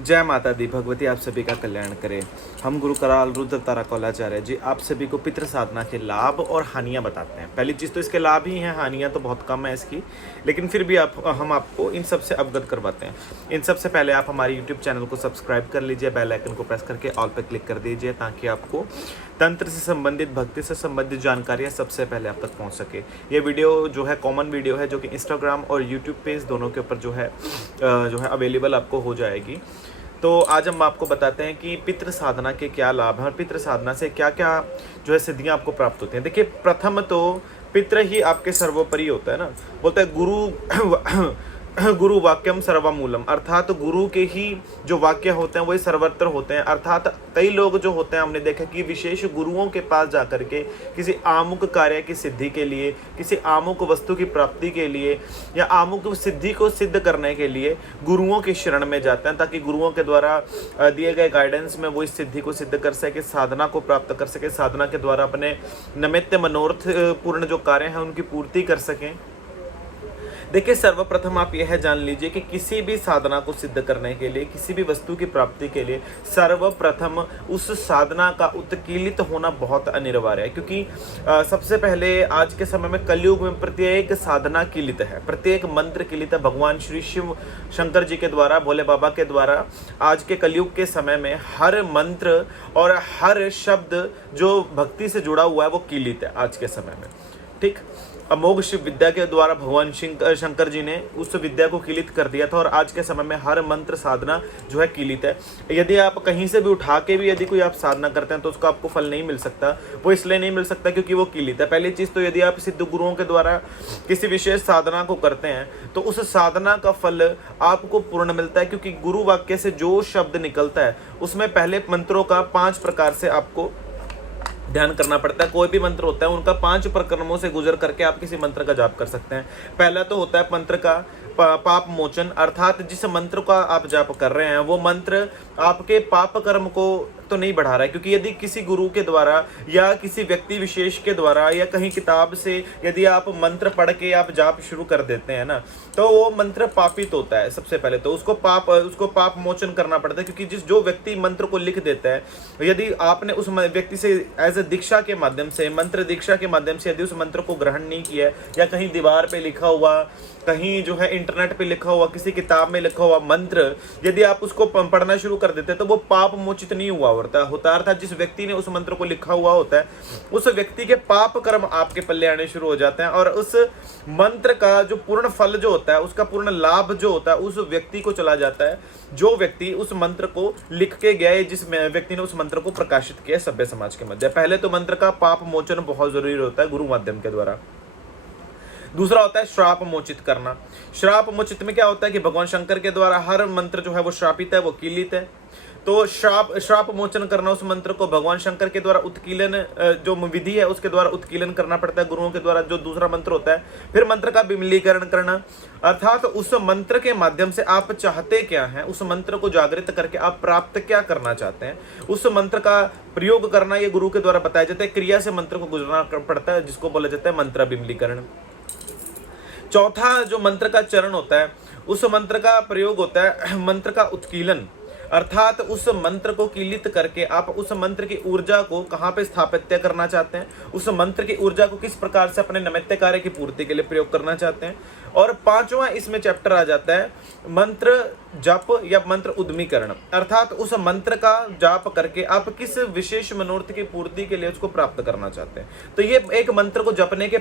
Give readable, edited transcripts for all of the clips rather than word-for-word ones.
जय माता दी। भगवती आप सभी का कल्याण करे। हम गुरु कराल रुद्र ताराकोलाचार्य जी आप सभी को पितृ साधना के लाभ और हानियां बताते हैं। पहली चीज़ तो इसके लाभ ही हैं, हानियां तो बहुत कम है इसकी, लेकिन फिर भी हम आपको इन सब से अवगत करवाते हैं। इन सब से पहले आप हमारे यूट्यूब चैनल को सब्सक्राइब कर लीजिए, बेल आइकन को प्रेस करके ऑल पर क्लिक कर दीजिए, ताकि आपको तंत्र से संबंधित, भक्ति से संबंधित जानकारियाँ सबसे पहले आप तक पहुँच सके। ये वीडियो जो है कॉमन वीडियो है, जो कि इंस्टाग्राम और यूट्यूब पेज दोनों के ऊपर जो है अवेलेबल आपको हो जाएगी। तो आज हम आपको बताते हैं कि पितृ साधना के क्या लाभ हैं और पितृ साधना से क्या क्या जो है सिद्धियां आपको प्राप्त होती हैं। देखिए, प्रथम तो पितृ ही आपके सर्वोपरि होता है ना। बोलते हैं गुरु गुरु वाक्यम सर्वमूलम, अर्थात तो गुरु के ही जो वाक्य होते हैं वही सर्वत्र होते हैं। अर्थात कई लोग जो होते हैं, हमने देखा कि विशेष गुरुओं के पास जाकर के किसी आमुक कार्य की सिद्धि के लिए, किसी आमुक वस्तु की प्राप्ति के लिए या आमुक सिद्धि को सिद्ध करने के लिए गुरुओं की शरण में जाते हैं, ताकि गुरुओं के द्वारा दिए गए गाइडेंस में वो इस सिद्धि को सिद्ध कर सके, साधना को प्राप्त कर सके, साधना के द्वारा अपने निमित्त मनोरथ पूर्ण जो कार्य हैं उनकी पूर्ति कर सकें। देखिए, सर्वप्रथम आप यह जान लीजिए कि किसी भी साधना को सिद्ध करने के लिए, किसी भी वस्तु की प्राप्ति के लिए सर्वप्रथम उस साधना का उत्कीलित होना बहुत अनिवार्य है। क्योंकि सबसे पहले आज के समय में कलयुग में प्रत्येक साधना कीलित है, प्रत्येक मंत्र कीलित है। भगवान श्री शिव शंकर जी के द्वारा, भोले बाबा के द्वारा आज के कलयुग के समय में हर मंत्र और हर शब्द जो भक्ति से जुड़ा हुआ है वो कीलित है आज के समय में। ठीक, अमोघ शिव विद्या के द्वारा भगवान शंकर जी ने उस विद्या को कीलित कर दिया था, और आज के समय में हर मंत्र साधना जो है कीलित है। यदि आप कहीं से भी उठा के भी यदि कोई आप साधना करते हैं तो उसका आपको फल नहीं मिल सकता। वो इसलिए नहीं मिल सकता क्योंकि वो कीलित है। पहली चीज़ तो यदि आप सिद्ध गुरुओं के द्वारा किसी विशेष साधना को करते हैं तो उस साधना का फल आपको पूर्ण मिलता है, क्योंकि गुरु वाक्य से जो शब्द निकलता है उसमें पहले मंत्रों का 5 प्रकार से आपको ध्यान करना पड़ता है। कोई भी मंत्र होता है उनका 5 प्रक्रमों से गुजर करके आप किसी मंत्र का जाप कर सकते हैं। पहला तो होता है मंत्र का पाप मोचन, अर्थात जिस मंत्र का आप जाप कर रहे हैं वो मंत्र आपके पाप कर्म को तो नहीं बढ़ा रहा है। क्योंकि यदि किसी गुरु के द्वारा या किसी व्यक्ति विशेष के द्वारा या कहीं किताब से यदि आप मंत्र पढ़ के आप जाप शुरू कर देते हैं ना, तो वो मंत्र पापित होता है। सबसे पहले तो उसको पाप मोचन करना पड़ता है। क्योंकि जो व्यक्ति मंत्र को लिख देता है, यदि आपने उस व्यक्ति से एज ए दीक्षा के माध्यम से, मंत्र दीक्षा के माध्यम से यदि उस मंत्र को ग्रहण नहीं किया है, या कहीं दीवार पे लिखा हुआ, कहीं जो है इंटरनेट पे लिखा हुआ, किसी किताब में लिखा हुआ मंत्र यदि आप उसको पढ़ना शुरू कर देते हैं तो वो पाप मोचित नहीं हुआ होता। अर्थात जिस व्यक्ति ने उस मंत्र को लिखा हुआ होता है उस व्यक्ति के पाप कर्म आपके पल्ले आने शुरू हो जाते हैं, और उस मंत्र का जो पूर्ण फल जो होता है, उसका पूर्ण लाभ जो होता है उस व्यक्ति को चला जाता है, जो व्यक्ति उस मंत्र को लिख के गया है, जिस व्यक्ति ने उस मंत्र को प्रकाशित किया सभ्य समाज के मध्य। पहले तो मंत्र का पाप मोचन बहुत जरूरी होता है गुरु माध्यम के द्वारा। दूसरा होता है श्राप मोचित करना। श्राप मोचित में क्या होता है कि भगवान शंकर के द्वारा हर मंत्र जो है वो श्रापित है, वो कीलित है। तो श्राप मोचन करना, उस मंत्र को भगवान शंकर के द्वारा उत्कीलन जो विधि है उसके द्वारा उत्कीलन करना पड़ता है गुरुओं के द्वारा, जो दूसरा मंत्र होता है। फिर मंत्र का बिमलीकरण करना, अर्थात उस मंत्र के माध्यम से आप चाहते क्या हैं, उस मंत्र को जागृत करके आप प्राप्त क्या करना चाहते हैं, उस मंत्र का प्रयोग करना। ये गुरु के द्वारा बताया जाता है। क्रिया से मंत्र को गुजरना पड़ता है, जिसको बोला जाता है मंत्र बिमलीकरण। चौथा जो मंत्र का चरण होता है, उस मंत्र का प्रयोग होता है मंत्र का उत्कीलन, अर्थात उस मंत्र को कीलित करके आप उस मंत्र की ऊर्जा को कहाँ पे स्थापित करना चाहते हैं, उस मंत्र की ऊर्जा को किस प्रकार से अपने निमित्त कार्य की पूर्ति के लिए प्रयोग करना चाहते हैं। और 5वां इसमें चैप्टर आ जाता है मंत्र जप या मंत्र उद्मीकरण, अर्थात उस मंत्र का जाप करके आप किस विशेष मनोरथ की पूर्ति के लिए उसको प्राप्त करना चाहते हैं। तो ये एक मंत्र को जपने के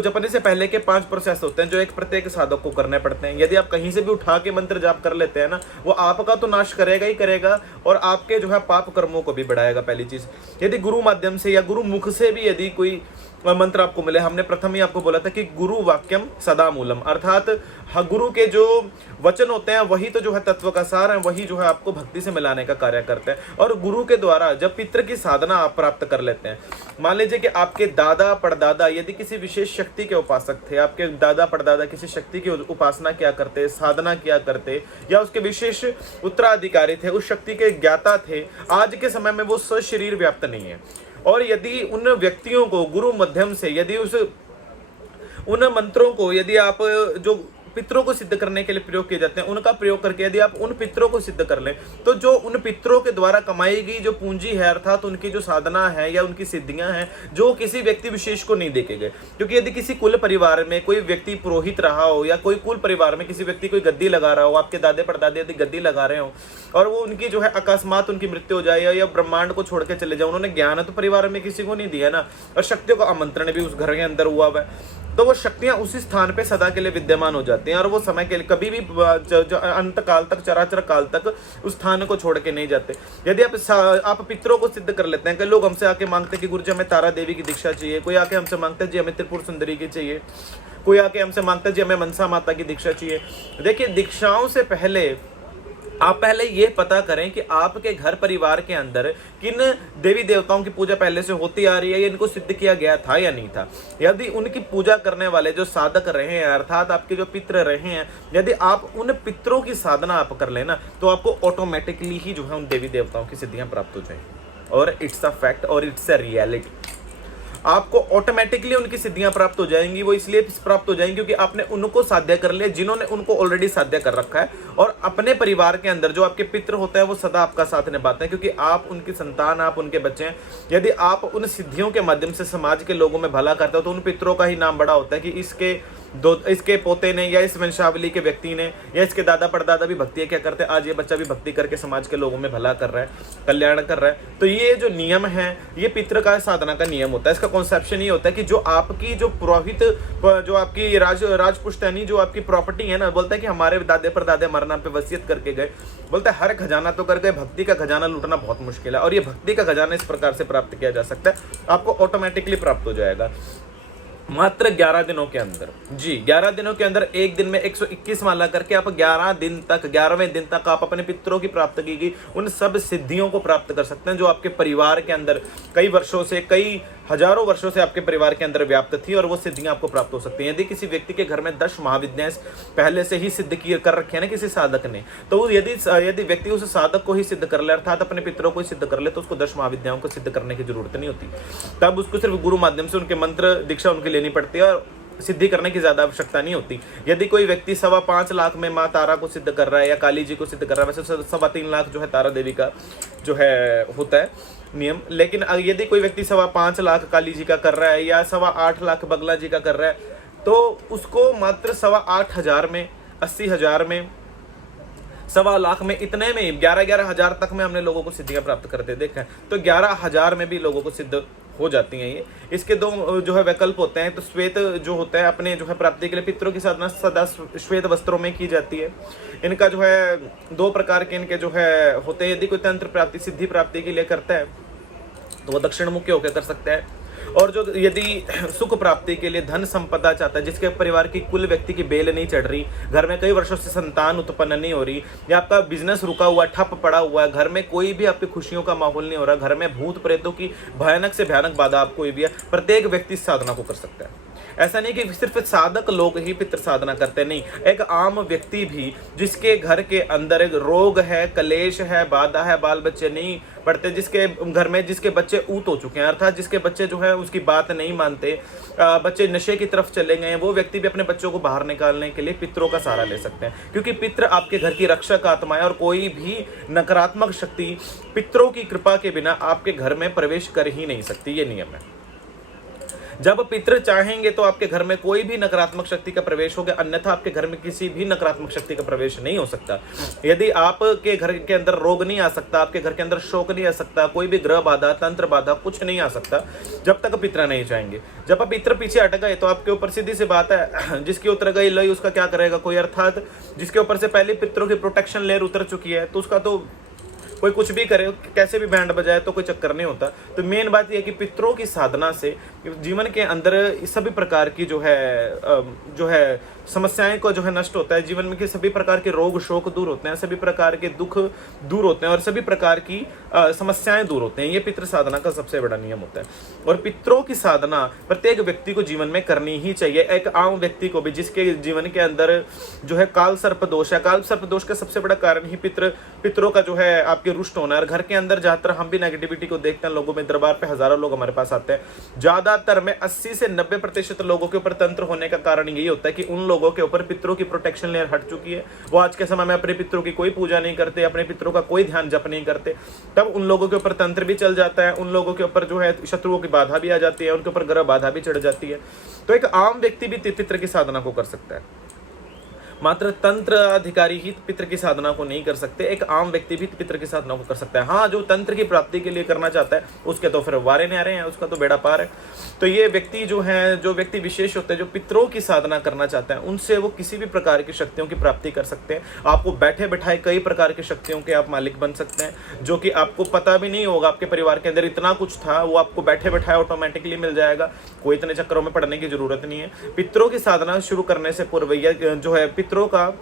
जपने से पहले के 5 प्रोसेस होते हैं जो एक प्रत्येक साधक को करने पड़ते हैं। यदि आप कहीं से भी उठा के मंत्र जाप कर लेते हैं ना, वो आपका तो नाश करेगा ही करेगा और आपके जो है पाप कर्मों को भी बढ़ाएगा। पहली चीज, यदि गुरु माध्यम से या गुरु मुख से भी यदि कोई मंत्र आपको मिले, हमने प्रथम ही आपको बोला था कि गुरु वाक्यम सदा मूलम, अर्थात गुरु के जो वचन होते हैं वही तो जो है तत्व का सार है, वही जो है आपको भक्ति से मिलाने का कार्य करते हैं। और गुरु के द्वारा जब पितृ की साधना आप प्राप्त कर लेते हैं, मान लीजिए कि आपके दादा परदादा यदि किसी विशेष शक्ति के उपासक थे, आपके दादा परदादा किसी शक्ति की उपासना किया करते, साधना किया करते, या उसके विशेष उत्तराधिकारी थे, उस शक्ति के ज्ञाता थे, आज के समय में वो सशरीर व्याप्त नहीं है। और यदि उन व्यक्तियों को गुरु माध्यम से यदि उन मंत्रों को यदि आप जो पितरों को सिद्ध करने के लिए प्रयोग किए जाते हैं, उनका प्रयोग करके यदि आप उन पितरों को सिद्ध कर लें तो जो उन पितरों के द्वारा कमाई गई जो पूंजी है, अर्थात उनकी जो साधना है या उनकी सिद्धियां हैं, जो किसी व्यक्ति विशेष को नहीं देखे गए। क्योंकि यदि किसी कुल परिवार में कोई व्यक्ति पुरोहित रहा हो या कोई कुल परिवार में किसी व्यक्ति कोई गद्दी लगा रहा हो, आपके दादे परदादे यदि गद्दी लगा रहे हो और वो उनकी जो है अकस्मात उनकी मृत्यु हो जाए या ब्रह्मांड को छोड़ के चले जाए, उन्होंने ज्ञान तो परिवार में किसी को नहीं दिया ना, और शक्तियों का आमंत्रण भी उस घर के अंदर हुआ है, तो वो शक्तियां उसी स्थान पे सदा के लिए विद्यमान हो जाती हैं और वो समय के लिए कभी भी अंत काल तक, चराचर काल तक उस स्थान को छोड़ के नहीं जाते। यदि आप पितरों को सिद्ध कर लेते हैं, कई लोग हमसे आके मांगते हैं कि गुरुजी हमें तारा देवी की दीक्षा चाहिए, कोई आके हमसे मांगता है जी हमें त्रिपुर सुंदरी की चाहिए, कोई आके हमसे मांगता है जी हमें मनसा माता की दीक्षा चाहिए। देखिए, दीक्षाओं से पहले आप पहले ये पता करें कि आपके घर परिवार के अंदर किन देवी देवताओं की पूजा पहले से होती आ रही है, या इनको सिद्ध किया गया था या नहीं था। यदि उनकी पूजा करने वाले जो साधक रहे हैं, अर्थात आपके जो पितृ रहे हैं, यदि आप उन पितरों की साधना आप कर लेना तो आपको ऑटोमेटिकली ही जो है उन देवी देवताओं की सिद्धियां प्राप्त हो जाएंगी। और इट्स अ फैक्ट और इट्स अ रियलिटी, आपको ऑटोमेटिकली उनकी सिद्धियां प्राप्त हो जाएंगी। वो इसलिए प्राप्त हो जाएंगी क्योंकि आपने उनको साध्य कर लिया जिन्होंने उनको ऑलरेडी साध्य कर रखा है। और अपने परिवार के अंदर जो आपके पितृ होते हैं वो सदा आपका साथ निभाते हैं, क्योंकि आप उनकी संतान, आप उनके बच्चे हैं। यदि आप उन सिद्धियों के माध्यम से समाज के लोगों में भला करते हो तो उन पितरों का ही नाम बड़ा होता है कि इसके पोते ने या इस वंशावली के व्यक्ति ने या इसके दादा परदादा भी भक्ति क्या करते हैं, आज ये बच्चा भी भक्ति करके समाज के लोगों में भला कर रहा है, कल्याण कर रहा है। तो ये जो नियम है, ये पितृ का साधना का नियम होता है। इसका कॉन्सेप्शन ये होता है कि जो आपकी जो पुरोहित, जो आपकी राजपुश्तैनी जो आपकी प्रॉपर्टी है ना, बोलता है कि हमारे दादे परदादे हमारे नाम पे वसीयत करके गए, बोलता है हर खजाना तो कर गए, भक्ति का खजाना लूटना बहुत मुश्किल है। और ये भक्ति का खजाना इस प्रकार से प्राप्त किया जा सकता है, आपको ऑटोमेटिकली प्राप्त हो जाएगा मात्र 11 दिनों के अंदर। जी, 11 दिनों के अंदर एक दिन में 121 माला करके आप 11 दिन तक, 11वें दिन तक आप अपने पितरों की प्राप्त की गई उन सब सिद्धियों को प्राप्त कर सकते हैं जो आपके परिवार के अंदर कई वर्षों से, कई हजारों वर्षों से आपके परिवार के अंदर व्याप्त थी, और वो सिद्धियां आपको प्राप्त हो सकती हैं। यदि किसी व्यक्ति के घर में 10 महाविद्याएं पहले से ही सिद्ध कर रखे हैं ना किसी साधक ने, तो यदि व्यक्ति उस साधक को ही सिद्ध कर ले, अर्थात अपने पितरों को ही सिद्ध कर ले, तो उसको 10 महाविद्याओं को सिद्ध करने की जरूरत नहीं होती। तब उसको सिर्फ गुरु माध्यम से उनके मंत्र दीक्षा उनकी लेनी पड़ती है और सिद्धि करने की ज्यादा आवश्यकता नहीं होती। यदि कोई व्यक्ति 5.25 लाख में माँ तारा को सिद्ध कर रहा है या काली जी को सिद्ध कर रहा है, वैसे 3.25 लाख जो है तारा देवी का जो है होता है नियम, लेकिन यदि कोई व्यक्ति 5.25 लाख काली जी का कर रहा है या 8.25 लाख बगला जी का कर रहा है, तो उसको मात्र 8,500 में, 80,000 में, 1.25 लाख में, इतने में 11-11 हज़ार तक में हमने लोगों को सिद्धियां प्राप्त करते देखा है। तो 11,000 में भी लोगों को सिद्ध हो जाती हैं ये। इसके दो जो है विकल्प होते हैं। तो श्वेत जो होता है अपने जो है प्राप्ति के लिए पितरों की साधना सदा श्वेत वस्त्रों में की जाती है। इनका जो है 2 प्रकार के इनके जो है होते हैं। यदि कोई तंत्र प्राप्ति, सिद्धि प्राप्ति के लिए करता है तो वो दक्षिण मुखी होकर कर सकता है, और जो यदि सुख प्राप्ति के लिए धन संपदा चाहता है, जिसके परिवार की कुल व्यक्ति की बेल नहीं चढ़ रही, घर में कई वर्षों से संतान उत्पन्न नहीं हो रही, या आपका बिजनेस रुका हुआ, ठप पड़ा हुआ है, घर में कोई भी आपकी खुशियों का माहौल नहीं हो रहा, घर में भूत प्रेतों की भयानक से भयानक बाधा आपको भी है, प्रत्येक व्यक्ति इस साधना को कर सकता है। ऐसा नहीं कि सिर्फ साधक लोग ही पितृ साधना करते, नहीं, एक आम व्यक्ति भी जिसके घर के अंदर एक रोग है, कलेश है, बाधा है, बाल बच्चे नहीं पढ़ते, जिसके घर में जिसके बच्चे ऊत हो चुके हैं, अर्थात जिसके बच्चे जो है उसकी बात नहीं मानते, बच्चे नशे की तरफ चले गए हैं, वो व्यक्ति भी अपने बच्चों को बाहर निकालने के लिए पितरों का सहारा ले सकते हैं, क्योंकि पितृ आपके घर की रक्षक आत्मा है और कोई भी नकारात्मक शक्ति पितरों की कृपा के बिना आपके घर में प्रवेश कर ही नहीं सकती। ये नियम है। जब पितृ चाहेंगे तो आपके घर में कोई भी नकारात्मक शक्ति का प्रवेश होगा, अन्यथा आपके घर में किसी भी नकारात्मक शक्ति का प्रवेश नहीं हो सकता। यदि आपके घर के अंदर रोग नहीं आ सकता, आपके घर के अंदर शोक नहीं आ सकता, कोई भी ग्रह बाधा, तंत्र बाधा, कुछ नहीं आ सकता जब तक पितृ नहीं चाहेंगे। जब आप पितृ पीछे हट गए तो आपके ऊपर सीधी सी बात है, जिसके उतर गई लई उसका क्या करेगा कोई, अर्थात जिसके ऊपर से पहले पितरों की प्रोटेक्शन लेयर उतर चुकी है तो उसका तो कोई कुछ भी करे, कैसे भी बैंड बजाए तो कोई चक्कर नहीं होता। तो मेन बात यह है कि पितरों की साधना से जीवन के अंदर सभी प्रकार की जो है समस्याएं को जो है नष्ट होता है, जीवन में के सभी प्रकार के रोग शोक दूर होते हैं, सभी प्रकार के दुख दूर होते हैं और सभी प्रकार की समस्याएं दूर होते हैं। ये पितृ साधना का सबसे बड़ा नियम होता है। और पितरों की साधना प्रत्येक व्यक्ति को जीवन में करनी ही चाहिए, एक आम व्यक्ति को भी जिसके जीवन के अंदर जो है काल सर्प दोष है। काल सर्प दोष का सबसे बड़ा कारण ही पितरों का जो है आपके आपके रुष्ट होना है। और घर के अंदर ज़्यादातर हम भी नेगेटिविटी को देखते हैं लोगों में, दरबार पे हज़ारों लोग हमारे पास आते हैं, ज़्यादातर में 80 से 90% लोगों के ऊपर तंत्र होने का कारण यही होता है कि उन लोगों के ऊपर पितरों की प्रोटेक्शन लेयर हट चुकी है। वो आज के समय में अपने पितरों की कोई पूजा नहीं करते, अपने पितरों का कोई ध्यान जप नहीं करते, तब उन लोगों के ऊपर तंत्र भी चल जाता है, उन लोगों के ऊपर जो है शत्रुओं की बाधा भी आ जाती है, उनके ऊपर ग्रह बाधा भी चढ़ जाती है। तो एक आम व्यक्ति भी पितृ की साधना को कर सकता है, मात्र तंत्र अधिकारी ही पितृ की साधना को नहीं कर सकते। एक आम व्यक्ति भी पितृ की साधना को कर सकता है। हाँ, जो तंत्र की प्राप्ति के लिए करना चाहता है उसके तो फिर वारे न्यारे हैं, उसका तो बेड़ा पार है। तो ये व्यक्ति जो है, जो व्यक्ति विशेष होते हैं, जो पितरों की साधना करना चाहते हैं, उनसे वो किसी भी प्रकार की शक्तियों की प्राप्ति कर सकते हैं। आपको बैठे बैठाए कई प्रकार की शक्तियों के आप मालिक बन सकते हैं, जो कि आपको पता भी नहीं होगा। आपके परिवार के अंदर इतना कुछ था, वो आपको बैठे बैठाए ऑटोमेटिकली मिल जाएगा, कोई इतने चक्करों में पड़ने की जरूरत नहीं है। पितरों की साधना शुरू करने से पूर्व जो है पितरों का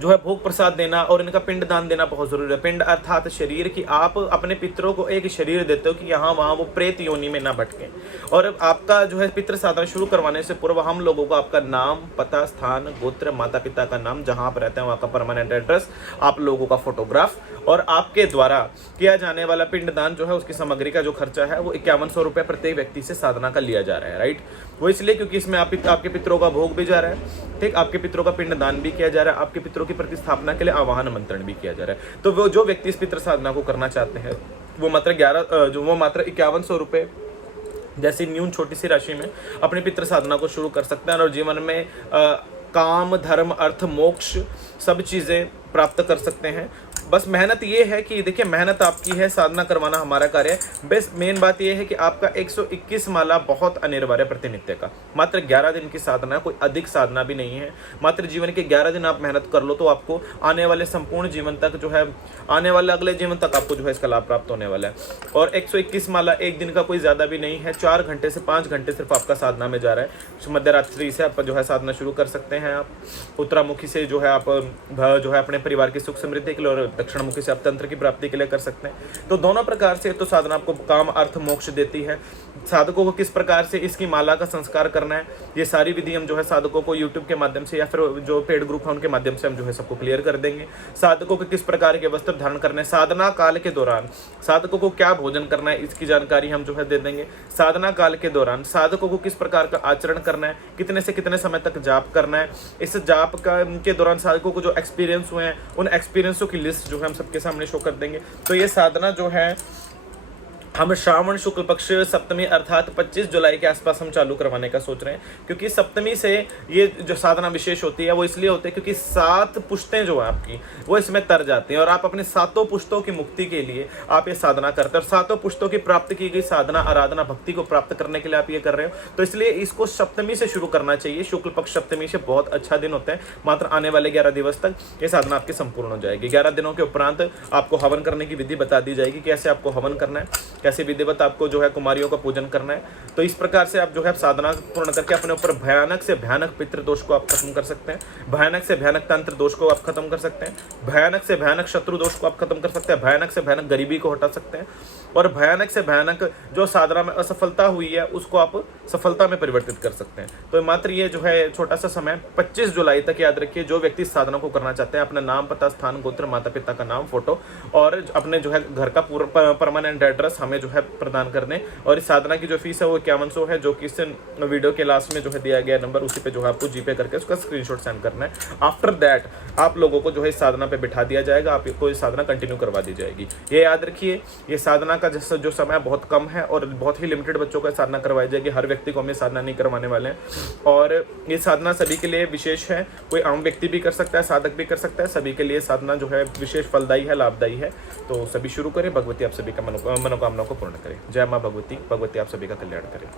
जो है भोग प्रसाद देना और इनका पिंड दान देना बहुत जरूरी है। पिंड अर्थात शरीर की, आप अपने पितरों को एक शरीर देते हो कि यहाँ वहाँ वो प्रेत योनि में ना भटके। और आपका जो है पितृ साधना शुरू करवाने से पूर्व हम लोगों को आपका नाम, पता, स्थान, गोत्र, माता पिता का नाम, जहाँ आप रहते हैं वहाँ का परमानेंट एड्रेस, आप लोगों का फोटोग्राफ और आपके द्वारा किया जाने वाला पिंड दान जो है उसकी सामग्री का जो खर्चा है वो 5100 रुपये प्रत्येक व्यक्ति से साधना का लिया जा रहा है। राइट, वो इसलिए क्योंकि इसमें आपके पितरों का भोग भी जा रहा है, ठीक, आपके पितरों का पिंड दान भी किया जा रहा है, आपके पितरों की प्रतिस्थापना के लिए आवाहन मंत्रण भी किया जा रहा है। तो वो जो व्यक्ति इस पितृ साधना को करना चाहते हैं वो मात्र 5100 रुपये जैसी न्यून छोटी सी राशि में अपनी पितृ साधना को शुरू कर सकते हैं और जीवन में काम, धर्म, अर्थ, मोक्ष सब चीज़ें प्राप्त कर सकते हैं। बस मेहनत ये है कि देखिए, मेहनत आपकी है, साधना करवाना हमारा कार्य है। बस मेन बात ये है कि आपका 121 माला बहुत अनिवार्य प्रतिनित्य का, मात्र 11 दिन की साधना है, कोई अधिक साधना भी नहीं है। मात्र जीवन के 11 दिन आप मेहनत कर लो तो आपको आने वाले संपूर्ण जीवन तक जो है, आने वाले अगले जीवन तक आपको जो है इसका लाभ प्राप्त होने वाला है। और 121 माला एक दिन का कोई ज़्यादा भी नहीं है, 4 घंटे से 5 घंटे सिर्फ आपका साधना में जा रहा है। मध्य रात्रि से आप जो है साधना शुरू कर सकते हैं। आप उत्तरामुखी से जो है आप जो है अपने परिवार की सुख समृद्धि के लिए और दक्षिण मुखी से आप तंत्र की प्राप्ति के लिए कर सकते हैं। तो दोनों प्रकार से तो साधना आपको काम, अर्थ, मोक्ष देती है। साधकों को किस प्रकार से इसकी माला का संस्कार करना है, ये सारी विधि हम जो है साधकों को यूट्यूब के माध्यम से या फिर जो पेड ग्रुप है उनके माध्यम से हम जो है सबको क्लियर कर देंगे। साधकों को किस प्रकार के वस्त्र धारण करने, साधना काल के दौरान साधकों को क्या भोजन करना है, इसकी जानकारी हम जो है दे देंगे। साधना काल के दौरान साधकों को किस प्रकार का आचरण करना है, कितने से कितने समय तक जाप करना है, इस जाप के दौरान साधकों को जो एक्सपीरियंस हुए हैं उन एक्सपीरियंसों की लिस्ट जो है हम सबके सामने शो कर देंगे। तो ये साधना जो है हम श्रावण शुक्ल पक्ष सप्तमी अर्थात 25 जुलाई के आसपास हम चालू करवाने का सोच रहे हैं, क्योंकि सप्तमी से ये जो साधना विशेष होती है वो इसलिए होती है क्योंकि 7 पुश्तें जो है आपकी वो इसमें तर जाती हैं और आप अपने 7 पुश्तों की मुक्ति के लिए आप ये साधना करते हैं और 7 पुश्तों की प्राप्त की गई साधना, आराधना, भक्ति को प्राप्त करने के लिए आप ये कर रहे हो। तो इसलिए इसको सप्तमी से शुरू करना चाहिए। शुक्ल पक्ष सप्तमी से बहुत अच्छा दिन होता है। मात्र आने वाले 11 दिवस तक ये साधना आपकी संपूर्ण हो जाएगी। 11 दिनों के उपरांत आपको हवन करने की विधि बता दी जाएगी, कैसे आपको हवन करना है, कैसे विधिवत आपको जो है कुमारियों का पूजन करना है। तो इस प्रकार से आप जो है साधना पूर्ण करके अपने ऊपर भयानक से भयानक पितृ दोष को आप खत्म कर सकते हैं, भयानक से भयानक तंत्र दोष को आप खत्म कर सकते हैं, भयानक से भयानक शत्रु दोष को आप खत्म कर सकते हैं, भयानक से भयानक गरीबी को हटा सकते हैं और भयानक से भयानक जो साधना में असफलता हुई है उसको आप सफलता में परिवर्तित कर सकते हैं। तो मात्र ये जो है छोटा सा समय 25 जुलाई तक याद रखिए। जो व्यक्ति साधना को करना चाहते हैं अपना नाम, पता, स्थान, गोत्र, माता पिता का नाम, फोटो और अपने जो है घर का पूरा परमानेंट एड्रेस हमें जो है प्रदान कर दें। और इस साधना की जो फीस है वो 5100 है, जो कि इस वीडियो के लास्ट में जो है दिया गया नंबर, उसी पे जो है आपको जीपे करके उसका स्क्रीनशॉट सेंड करना है। आफ्टर दैट आप लोगों को जो है इस साधना पे बिठा दिया जाएगा, आपको इस साधना कंटिन्यू करवा दी जाएगी। ये याद रखिए, ये साधना का जो समय बहुत कम है और बहुत ही लिमिटेड बच्चों का साधना करवाई जाएगी। हर व्यक्ति को हम ये साधना नहीं करवाने वाले हैं और ये साधना सभी के लिए विशेष है। कोई आम व्यक्ति भी कर सकता है, साधक भी कर सकता है, सभी के लिए साधना जो है विशेष फलदायी है, लाभदायी है। तो सभी शुरू करें। भगवती आप सभी का मनोकामनाओं को पूर्ण करें। जय माँ भगवती। भगवती आप सभी का कल्याण करें।